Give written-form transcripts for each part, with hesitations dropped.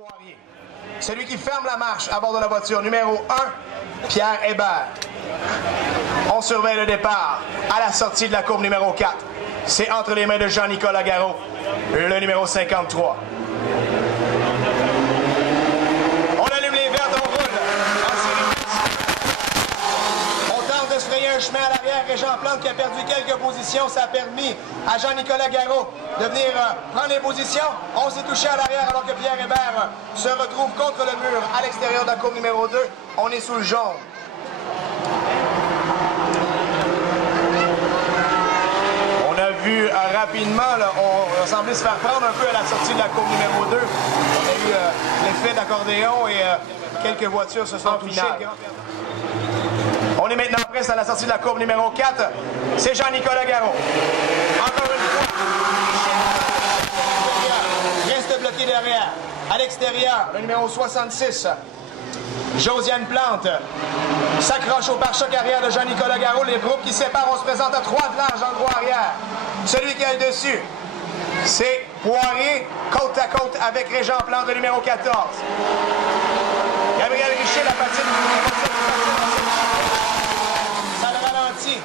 Poirier. Celui qui ferme la marche à bord de la voiture, numéro 1, Pierre Hébert. On surveille le départ à la sortie de la courbe numéro 4. C'est entre les mains de Jean-Nicolas Garot, le numéro 53. On allume les verres, on roule. On tente de se frayer un chemin à l'arrière. Régent Plante qui a perdu quelques positions. Ça a permis à Jean-Nicolas Garot de venir prendre les positions. On s'est touché à l'arrière alors que Pierre Hébert se retrouve contre le mur à l'extérieur de la courbe numéro 2. On est sous le jaune. On a vu rapidement, là, on semblait se faire prendre un peu à la sortie de la courbe numéro 2. On a eu l'effet d'accordéon et quelques voitures se sont touchées. On est maintenant presque à la sortie de la courbe numéro 4. C'est Jean-Nicolas Garot. Encore une fois, reste bloqué derrière. À l'extérieur, le numéro 66. Josiane Plante s'accroche au pare-choc arrière de Jean-Nicolas Garot. Les groupes qui séparent, on se présente à 3 de large en droit arrière. Celui qui est le dessus, c'est Poirier, côte à côte avec Régent Plante, le numéro 14. Gabriel Richer, la patine. Ça le ralentit.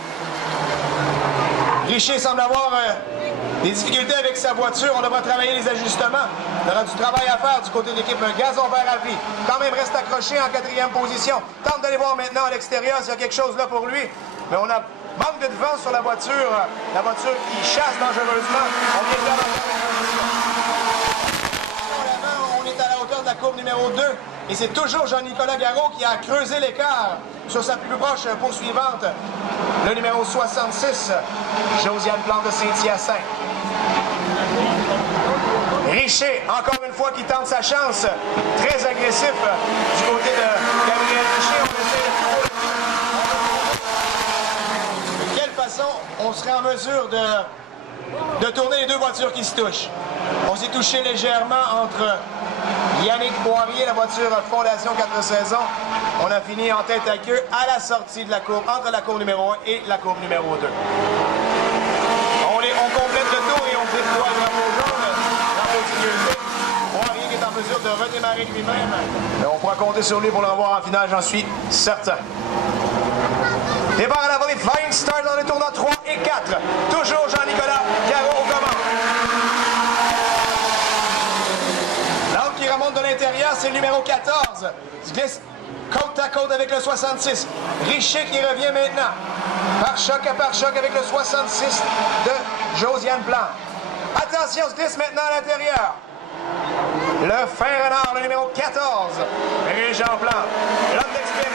Richer semble avoir des difficultés avec sa voiture. On devra travailler les ajustements. On aura du travail à faire du côté de l'équipe Gazon Vert à vie. Quand même reste accroché en 4e position. Tente d'aller voir maintenant à l'extérieur s'il y a quelque chose là pour lui. Mais on a manque de vent sur la voiture qui chasse dangereusement. On est à la hauteur de la courbe numéro 2. Et c'est toujours Jean-Nicolas Garot qui a creusé l'écart sur sa plus proche poursuivante. Le numéro 66, Josiane Plante de Saint-Hyacinthe. Richer, encore une fois, qui tente sa chance. Très agressif du côté de Gabriel Richer. De quelle façon on serait en mesure de tourner les deux voitures qui se touchent? On s'est touché légèrement entre Yannick Poirier, la voiture Fondation 4 saisons. On a fini en tête à queue à la sortie de la courbe, entre la courbe numéro 1 et la courbe numéro 2. On complète le tour et on déploie le drapeau jaune, drapeau de sécurité. Poirier qui est en mesure de redémarrer lui-même. On pourra compter sur lui pour le revoir en finale, j'en suis certain. Départ à la volée, flying start dans le tournant 3 et 4. Toujours Jean-Nicolas Garot aux commandes. L'autre qui remonte de l'intérieur, c'est le numéro 14. Il glisse côte à côte avec le 66. Richer qui revient maintenant. Pare-choc à pare-choc avec le 66 de Josiane Plante. Attention, se glisse maintenant à l'intérieur. Le fin renard, le numéro 14. Régent Plante. L'homme d'expérience.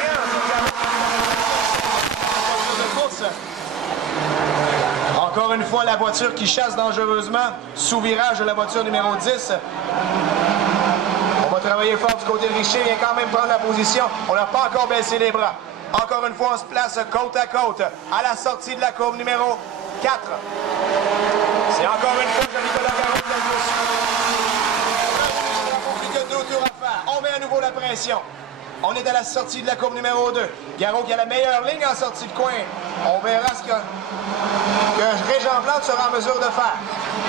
Encore une fois, la voiture qui chasse dangereusement sous virage de la voiture numéro 10. On va travailler fort du côté de Richer. Il vient quand même prendre la position. On n'a pas encore baissé les bras. Encore une fois, on se place côte à côte à la sortie de la courbe numéro 4. C'est encore une fois Jean-Nicolas Garot qui a plus que 2 tours à faire. On met à nouveau la pression. On est à la sortie de la courbe numéro 2. Garot qui a la meilleure ligne en sortie de coin. On verra ce que Régent Plante sera en mesure de faire.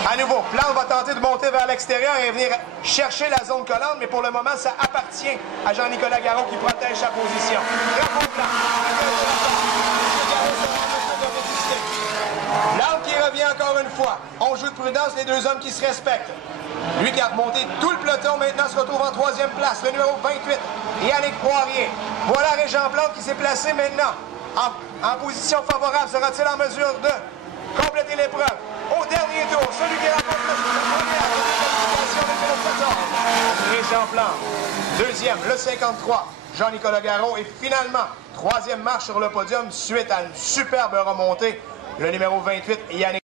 À nouveau, Plante va tenter de monter vers l'extérieur et venir chercher la zone collante, mais pour le moment, ça appartient à Jean-Nicolas Garot qui protège sa position. Drapeau blanc. Plante qui revient encore une fois. On joue de prudence, les deux hommes qui se respectent. Lui qui a remonté tout le peloton, maintenant se retrouve en 3e place. Le numéro 28, Yannick Poirier. Voilà Régent Plante qui s'est placé maintenant en position favorable. Sera-t-il en mesure de compléter l'épreuve? Au dernier tour, celui qui remporte la première qualification de numéro 14. Régent Plante. 2e, le 53, Jean-Nicolas Garot. Et finalement, 3e marche sur le podium suite à une superbe remontée. Le numéro 28, Yannick